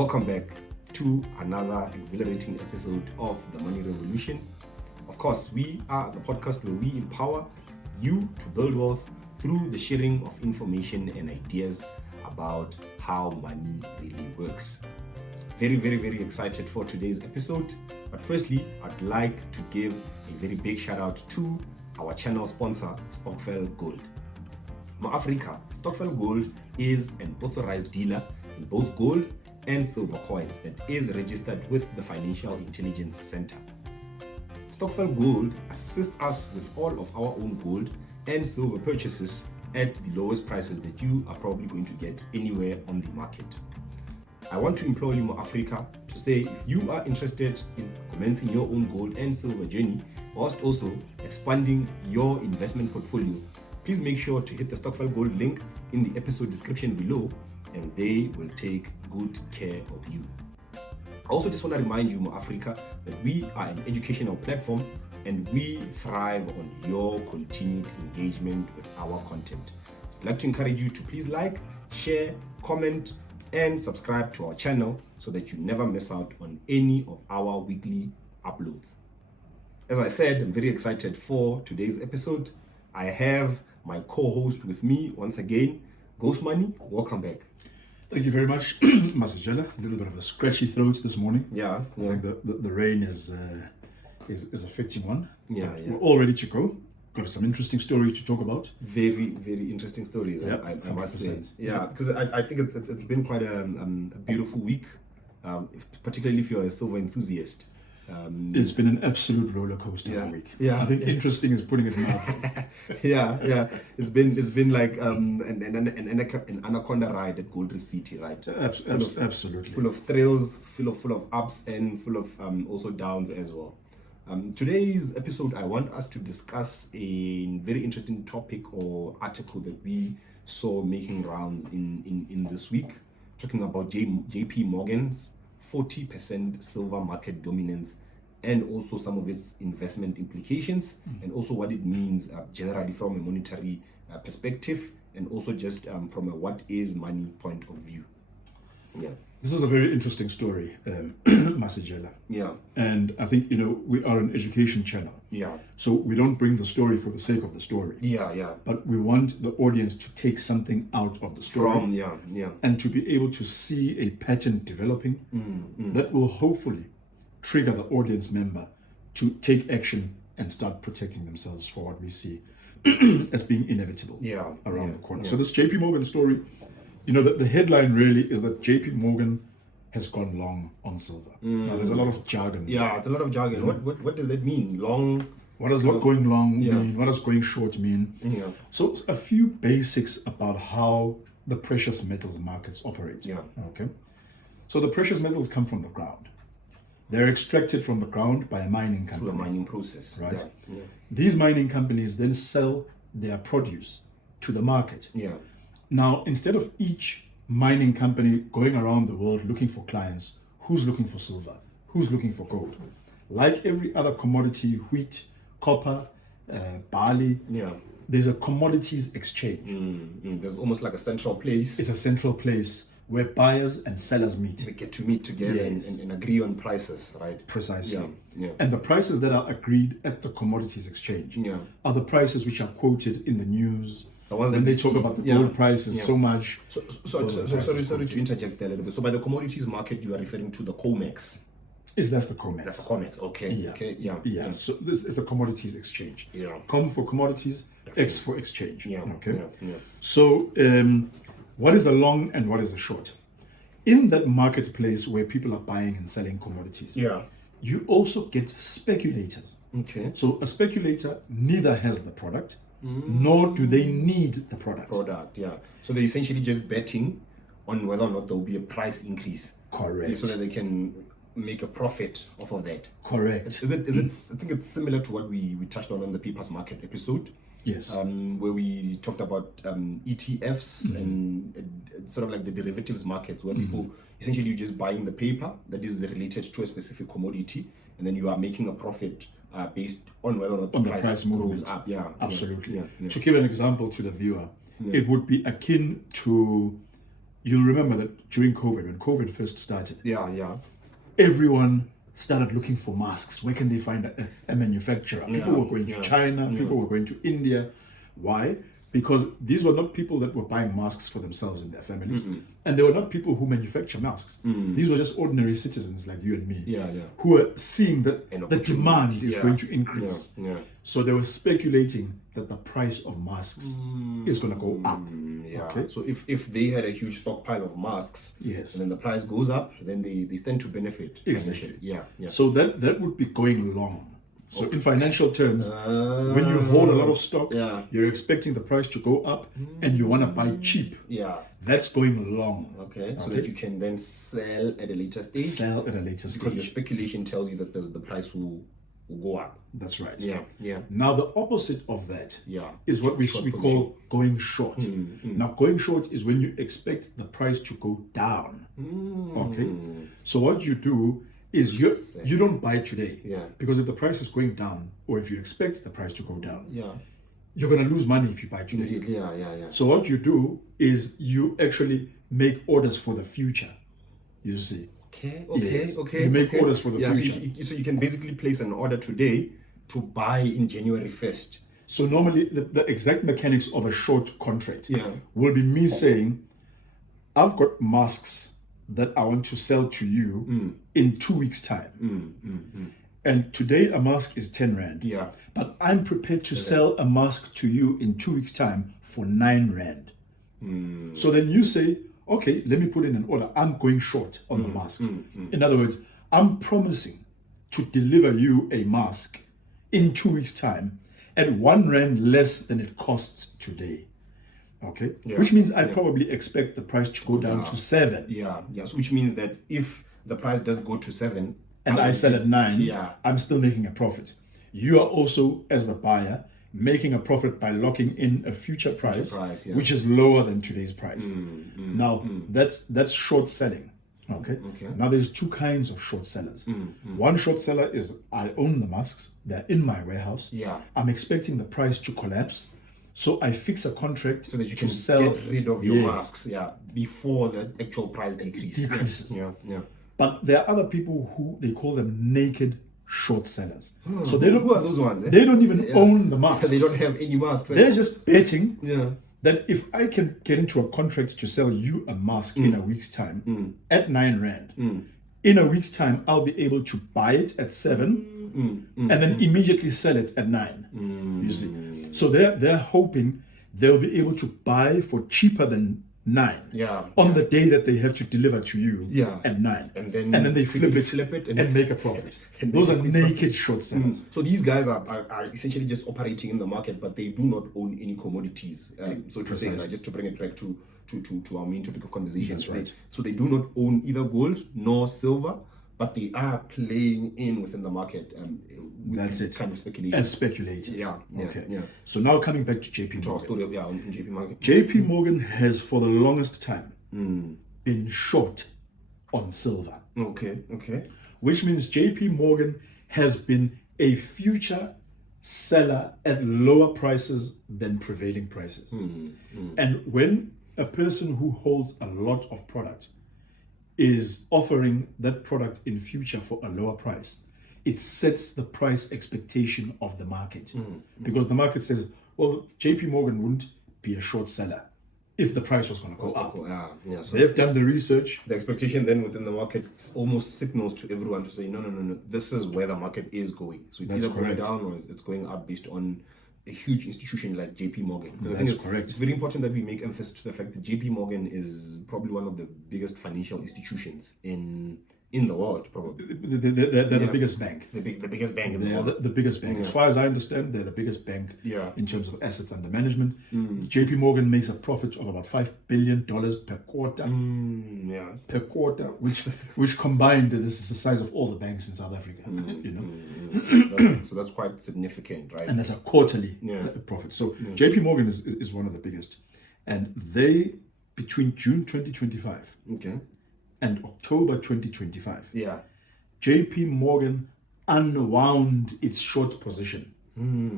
Welcome back to another exhilarating episode of The Money Revolution. Of course, we are the podcast where we empower you to build wealth through the sharing of information and ideas about how money really works. Very excited for today's episode. But firstly, I'd like to give a very big shout out to our channel sponsor, Stokvel Gold. Africa, Stokvel Gold is an authorized dealer in both gold and silver coins that is registered with the Financial Intelligence Center. Stokvel Gold assists us with all of our own gold and silver purchases at the lowest prices that you are probably going to get anywhere on the market. I want to implore you, Africa, to say if you are interested in commencing your own gold and silver journey, whilst also expanding your investment portfolio, please make sure to hit the Stokvel Gold link in the episode description below, and they will take good care of you. I also just want to remind you, Africa, that we are an educational platform and we thrive on your continued engagement with our content. So I'd like to encourage you to please like, share, comment, and subscribe to our channel so that you never miss out on any of our weekly uploads. As I said, I'm very excited for today's episode. I have my co-host with me once again, Ghost Money. Welcome back. Thank you very much, Masajela. A little bit of a scratchy throat this morning. Yeah. I think the rain is affecting one. Yeah. We're all ready to go. Got some interesting stories to talk about. Very interesting stories. Yeah, I must say. 100%. Yeah, because I think it's been quite a beautiful week, particularly if you're a silver enthusiast. It's been an absolute roller coaster all week. Yeah. I think interesting is putting it mildly. Yeah. It's been like an anaconda ride at Gold Reef City, right? Absolutely. Full of thrills, full of ups, and full of also downs as well. Today's episode, I want us to discuss a very interesting topic or article that we saw making rounds in this week, talking about JP Morgan's 40% silver market dominance and also some of its investment implications and also what it means generally from a monetary perspective and also just from a what is money point of view. Yeah. This is a very interesting story, Masajela. Yeah. And I think, we are an education channel. Yeah. So we don't bring the story for the sake of the story. Yeah. But we want the audience to take something out of the story. And to be able to see a pattern developing that will hopefully trigger the audience member to take action and start protecting themselves for what we see as being inevitable around the corner. So this JP Morgan story, the headline really is that JP Morgan has gone long on silver. Now, there's a lot of jargon. Yeah, it's a lot of jargon. What does that mean? Long? What does going long mean? What does going short mean? Yeah. So a few basics about how the precious metals markets operate. Yeah. Okay. So the precious metals come from the ground. They're extracted from the ground by a mining company. Through a mining process. Right. Yeah. These mining companies then sell their produce to the market. Yeah. Now, instead of each mining company going around the world looking for clients, who's looking for silver, who's looking for gold, like every other commodity, wheat, copper, barley, there's a commodities exchange. There's almost like a central place. It's a central place where buyers and sellers meet. They get to meet together and agree on prices, right? Precisely. Yeah. And the prices that are agreed at the commodities exchange are the prices which are quoted in the news. The ones when that they talk about the gold prices so much. Sorry to interject there a little bit. So by the commodities market, you are referring to the COMEX. That's the COMEX. That's the COMEX. Okay. So this is the commodities exchange. Yeah. Com for commodities, X for exchange. Yeah. Okay. Yeah. So what is a long and what is a short? In that marketplace where people are buying and selling commodities, you also get speculators. Okay. So a speculator neither has the product, nor do they need the product. So they're essentially just betting on whether or not there will be a price increase. Correct. So that they can make a profit off of that. Correct. Is it? I think it's similar to what we touched on the papers market episode. Yes. Where we talked about ETFs and sort of like the derivatives markets where people essentially you're just buying the paper that is related to a specific commodity and then you are making a profit based on whether or not the price goes up. Absolutely. To give an example to the viewer, it would be akin to you'll remember that during COVID, when COVID first started, Yeah. everyone started looking for masks. Where can they find a manufacturer? People were going to China, people were going to India. Why? Because these were not people that were buying masks for themselves and their families. And they were not people who manufacture masks. These were just ordinary citizens like you and me who were seeing that the demand is going to increase. So they were speculating that the price of masks is going to go up. Okay? So if they had a huge stockpile of masks, Yes. and then the price goes up, then they stand to benefit. Exactly. Yeah. So that would be going long. So in financial terms, when you hold a lot of stock, you're expecting the price to go up and you want to buy cheap. That's going long. Okay. So that you can then sell at a later stage. Because your speculation tells you that the price will go up. That's right. Yeah. Now the opposite of that is what we call going short. Now going short is when you expect the price to go down. Okay. So what you do is you don't buy today. Because if the price is going down, or if you expect the price to go down, you're going to lose money if you buy today. So what you do is you actually make orders for the future. You see. Okay. You make orders for the future. So you can basically place an order today to buy in January 1st. So normally the exact mechanics of a short contract will be me saying, I've got masks that I want to sell to you in 2 weeks' time. And today a mask is 10 Rand. But I'm prepared to sell a mask to you in 2 weeks' time for 9 Rand. So then you say, okay, let me put in an order. I'm going short on the masks. In other words, I'm promising to deliver you a mask in 2 weeks' time at 1 Rand less than it costs today. Okay, which means I probably expect the price to go down to 7. So which means that if the price does go to 7 and I sell at 9, I'm still making a profit. You are also, as the buyer, making a profit by locking in a future price which is lower than today's price. Now that's short selling. Okay. Now there's 2 kinds of short sellers. One short seller is I own the masks, they're in my warehouse. I'm expecting the price to collapse. So I fix a contract so that you to can sell, get rid of your masks, before the actual price decreases. But there are other people who they call them naked short sellers. So they don't. Who are those ones? They don't even own the masks. They don't have any masks. They're just betting that if I can get into a contract to sell you a mask in a week's time at 9 Rand, in a week's time I'll be able to buy it at 7 and then immediately sell it at 9. You see. So they're hoping they'll be able to buy for cheaper than 9 on the day that they have to deliver to you at 9. And then they flip it and make a profit. Those are naked short sellers. So these guys are essentially just operating in the market, but they do not own any commodities. So to say, just to bring it back to our main topic of conversation. That's right. So they do not own either gold nor silver, but they are playing in within the market. That's it. Kind of speculation. As speculators. Okay. So now coming back to JP Morgan. To our story, on JP Morgan. JP Morgan has for the longest time been short on silver. Okay. Which means JP Morgan has been a future seller at lower prices than prevailing prices. And when a person who holds a lot of product is offering that product in future for a lower price, it sets the price expectation of the market. Because the market says, well, JP Morgan wouldn't be a short seller if the price was going to go up. So they've done the research. The expectation then within the market almost signals to everyone to say, no, this is where the market is going. So it's either going down or it's going up based on a huge institution like JP Morgan. That's correct. It's very important that we make emphasis to the fact that JP Morgan is probably one of the biggest financial institutions in the world, probably. They're the biggest bank. The biggest bank in the world. The biggest bank. As far as I understand, they're the biggest bank in terms of assets under management. JP Morgan makes a profit of about $5 billion per quarter. Per quarter, which combined, this is the size of all the banks in South Africa. So that's quite significant, right? And that's a quarterly profit. So JP Morgan is one of the biggest. And they, between June 2025 and October 2025, JP Morgan unwound its short position.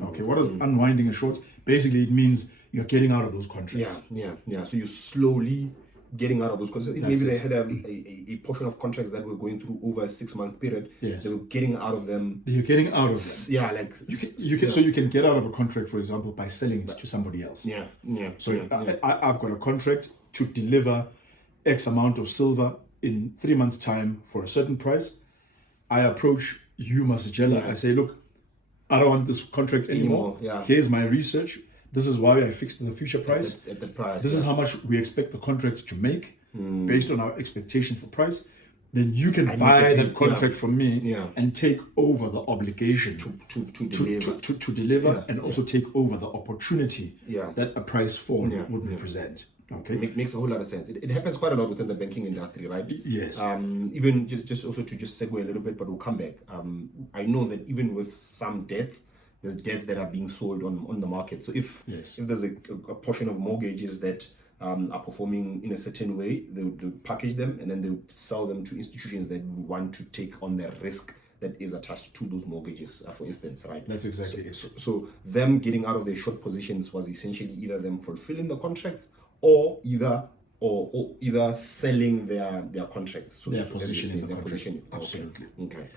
Okay, what is unwinding a short? Basically, it means you're getting out of those contracts. So you're slowly getting out of those contracts. Maybe they had a portion of contracts that were going through over a 6-month period. Yes. They were getting out of them. You're getting out of them. Yeah, like So you can get out of a contract, for example, by selling it to somebody else. Yeah. So I've got a contract to deliver X amount of silver in 3 months' time for a certain price. I approach you, Masajela. I say, look, I don't want this contract anymore. Yeah. Here's my research. This is why I fixed the future price. At the price. This is how much we expect the contract to make based on our expectation for price. Then you can buy that contract from me and take over the obligation to deliver and also take over the opportunity that a price fall would represent. Okay, makes a whole lot of sense. It happens quite a lot within the banking industry, right? Yes. Even just also to just segue a little bit, but we'll come back. I know that even with some debts, there's debts that are being sold on the market. So if there's a portion of mortgages that are performing in a certain way, they would package them and then they would sell them to institutions that want to take on the risk that is attached to those mortgages, for instance, right? That's exactly it. So them getting out of their short positions was essentially either them fulfilling the contracts or either selling their contracts. So their position. Absolutely.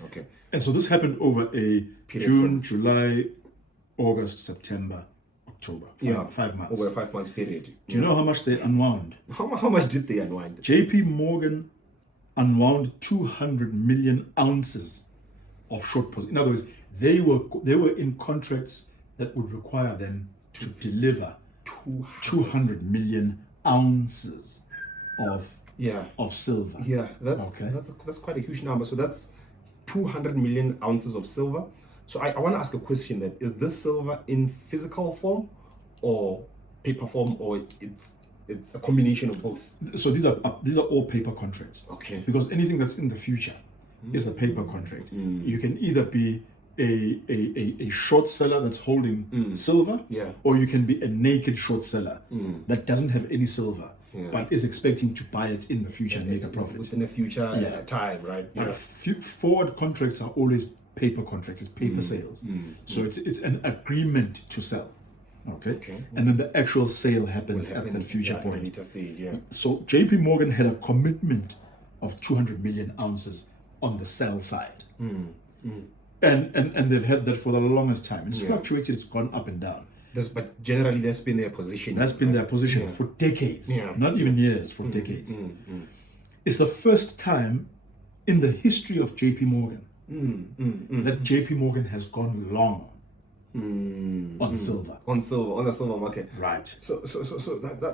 Okay. And so this happened over a June, July, August, September, October. 5 months. Over a 5 months period. Do you know how much they unwound? How much did they unwind? JP Morgan unwound 200 million ounces of short position. In other words, they were in contracts that would require them to deliver 200 million ounces of silver. Yeah, that's quite a huge number. So that's 200 million ounces of silver. So I want to ask a question: that is this silver in physical form or paper form, or it's a combination of both? So these are all paper contracts. Okay. Because anything that's in the future is a paper contract. You can either be a short seller that's holding silver, or you can be a naked short seller that doesn't have any silver, but is expecting to buy it in the future and make a profit. Within the future time, right? But forward contracts are always paper contracts. It's paper sales. So it's an agreement to sell. Okay. And then the actual sale happens at that future point. Later stage, So JP Morgan had a commitment of 200 million ounces on the sell side. And they've had that for the longest time. It's fluctuated, it's gone up and down. But generally that's been their position. That's been their position for decades. Not even years, for decades. It's the first time in the history of JP Morgan that JP Morgan has gone long on silver. On the silver market. Right. So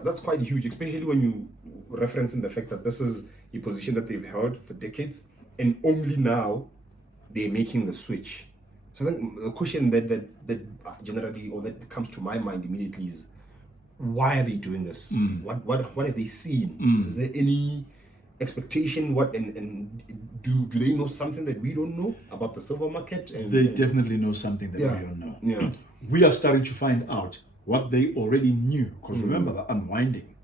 that's quite huge, especially when you reference in the fact that this is a position that they've held for decades and only now they're making the switch. So then the question that generally, or that comes to my mind immediately is, why are they doing this? What have they seen? Is there any expectation? And do they know something that we don't know about the silver market? They definitely know something that we don't know. Yeah. We are starting to find out what they already knew. Because remember, the unwinding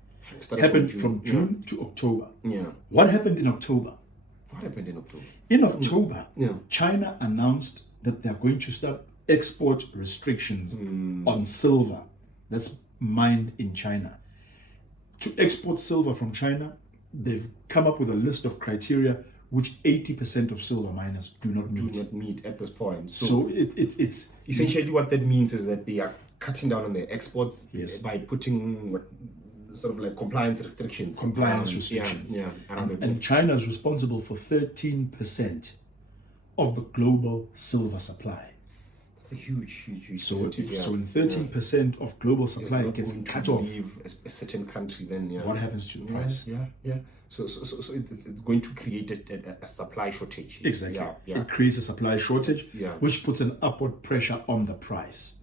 happened from June to October. Yeah. What happened in October? In October, China announced that they're going to start export restrictions on silver that's mined in China. To export silver from China, they've come up with a list of criteria which 80% of silver miners do not meet at this point. So it's essentially what that means is that they are cutting down on their exports by putting sort of like compliance restrictions. And China is responsible for 13% of the global silver supply. That's a huge percentage. So when 13% of global supply gets cut off, leave a certain country, then what happens to the price? So it's going to create a supply shortage. Exactly. It creates a supply shortage, which puts an upward pressure on the price.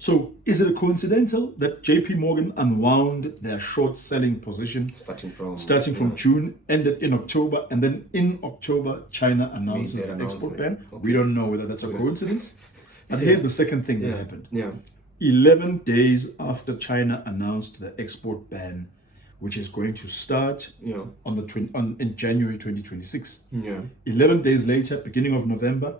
So is it coincidental that JP Morgan unwound their short selling position starting from June, ended in October, and then in October China announces an export ban? We don't know whether that's a coincidence. And here's the second thing that happened. 11 days after China announced the export ban, which is going to start in January 2026. 11 days later, beginning of November,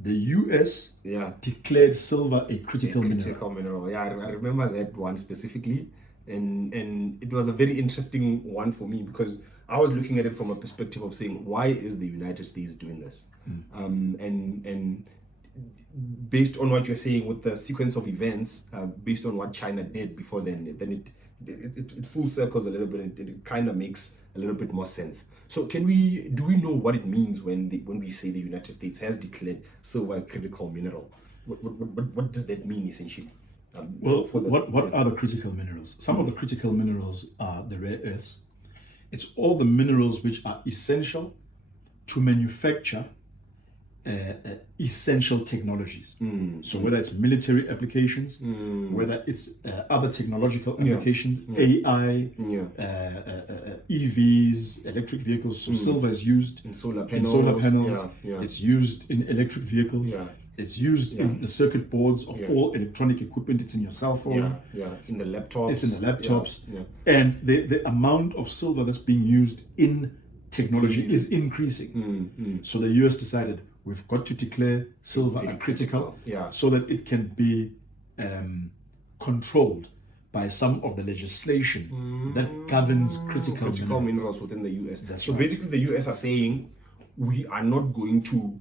the US declared silver a critical mineral. Yeah, I remember that one specifically. and it was a very interesting one for me because I was looking at it from a perspective of saying, why is the United States doing this? And based on what you're saying with the sequence of events, based on what China did before then it full circles a little bit, and it kind of makes a little bit more sense. So do we know what it means when we say the United States has declared silver a critical mineral? What does that mean essentially? What are the critical minerals? Some of the critical minerals are the rare earths. It's all the minerals which are essential to manufacture essential technologies. So whether it's military applications, whether it's other technological applications, AI, EVs, electric vehicles. So silver is used in solar panels. It's used in electric vehicles. It's used in the circuit boards of all electronic equipment. It's in your cell phone. In the laptops. It's in the laptops. And the amount of silver that's being used in technology is increasing. So the US decided we've got to declare silver a critical, so that it can be controlled by some of the legislation that governs critical minerals within the US. So basically the US are saying we are not going to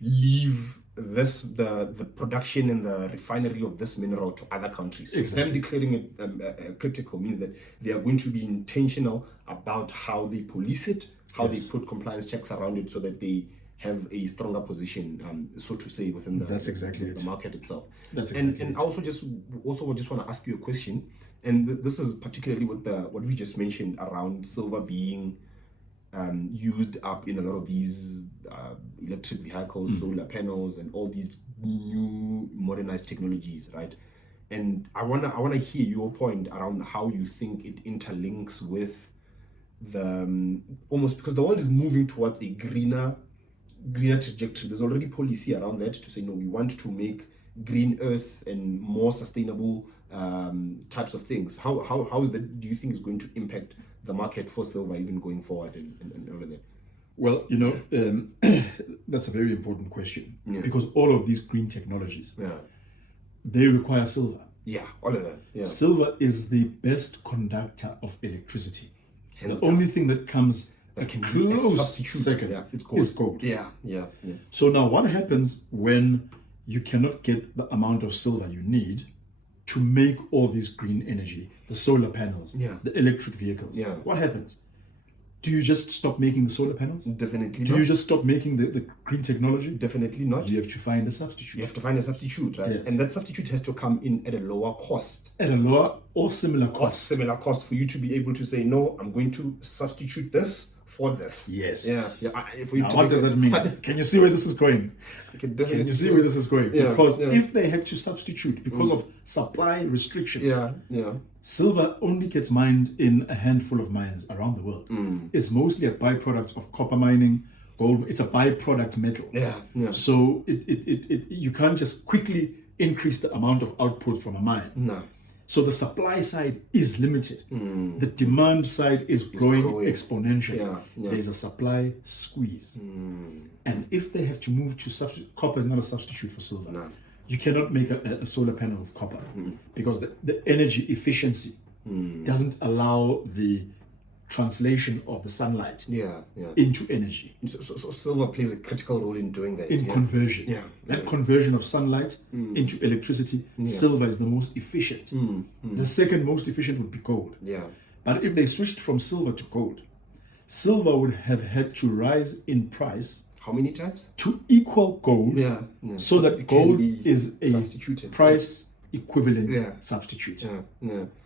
leave the production and the refinery of this mineral to other countries. Exactly. Them declaring it critical means that they are going to be intentional about how they police it, how they put compliance checks around it, so that they have a stronger position, so to say, within the market itself. And I also just want to ask you a question, and this is particularly with what we just mentioned around silver being used up in a lot of these electric vehicles, solar panels, and all these new modernized technologies, right? And I wanna hear your point around how you think it interlinks with the almost, because the world is moving towards a greener trajectory. There's already policy around that to say, no, we want to make green earth and more sustainable types of things. How is that, do you think, is going to impact the market for silver even going forward and all of that? Well, that's a very important question, because all of these green technologies, they require silver. All of that. Silver is the best conductor of electricity. Hands the only thing that comes that can close substitute second it's gold. is gold. So So now what happens when you cannot get the amount of silver you need to make all this green energy, the solar panels, the electric vehicles? What happens? Do you just stop making the solar panels? Definitely Do not. you just stop making the green technology? Definitely not. You have to find a substitute. You have to find a substitute, right? Yes. And that substitute has to come in at a lower cost. At a lower or similar cost. Or similar cost for you to be able to say, no, I'm going to substitute this for this. Yes. What does that mean? Can you see where this is going? Can you see where this is going? Yeah, because if they had to substitute because of supply restrictions, silver only gets mined in a handful of mines around the world. It's mostly a byproduct of copper mining, gold. It's a byproduct metal. So it you can't just quickly increase the amount of output from a mine. No. So the supply side is limited. The demand side is growing exponentially. There's a supply squeeze. And if they have to move to substitute, copper is not a substitute for silver. No. You cannot make a solar panel with copper because the energy efficiency doesn't allow the translation of the sunlight into energy. So silver plays a critical role in doing that. In conversion. That conversion of sunlight into electricity, silver is the most efficient. The second most efficient would be gold. But if they switched from silver to gold, silver would have had to rise in price. How many times? To equal gold, so that gold is a substituted. Price equivalent substitute.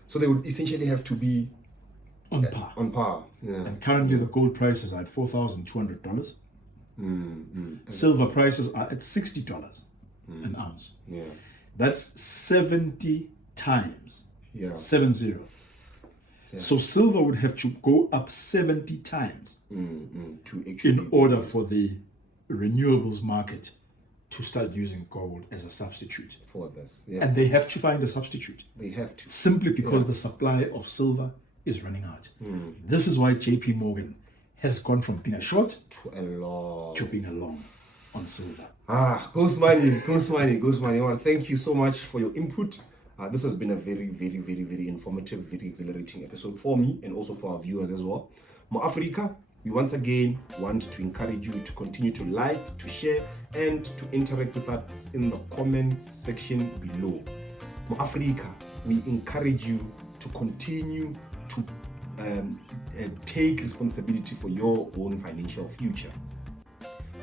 So they would essentially have to be on par. And currently the gold prices are at $4,200. Silver prices are at $60 an ounce. That's 70 times. 70. So silver would have to go up 70 times to actually in order for the renewables market to start using gold as a substitute for this. And they have to find a substitute. They have to. Simply because the supply of silver is running out. This is why JP Morgan has gone from being a short to a long to being a long on silver. Goes money. I want to thank you so much for your input. This has been a very, very, very, very informative, very exhilarating episode for me and also for our viewers as well. Mo Africa, we once again want to encourage you to continue to like, to share, and to interact with us in the comments section below. Mo Africa, we encourage you to continue to take responsibility for your own financial future.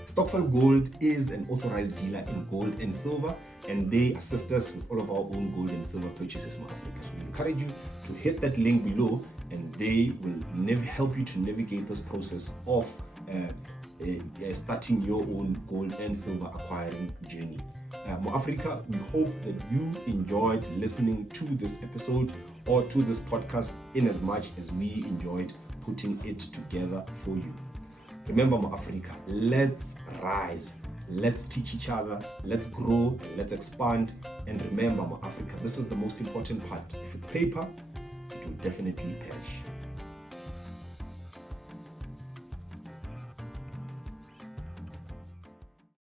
Stockfile Gold is an authorized dealer in gold and silver, and they assist us with all of our own gold and silver purchases in Africa. So we encourage you to hit that link below, and they will help you to navigate this process of starting your own gold and silver acquiring journey. Mo Africa, we hope that you enjoyed listening to this episode or to this podcast in as much as we enjoyed putting it together for you. Remember, Mo Africa, let's rise, let's teach each other, let's grow, let's expand. And remember, Mo Africa, this is the most important part. If it's paper, it will definitely perish.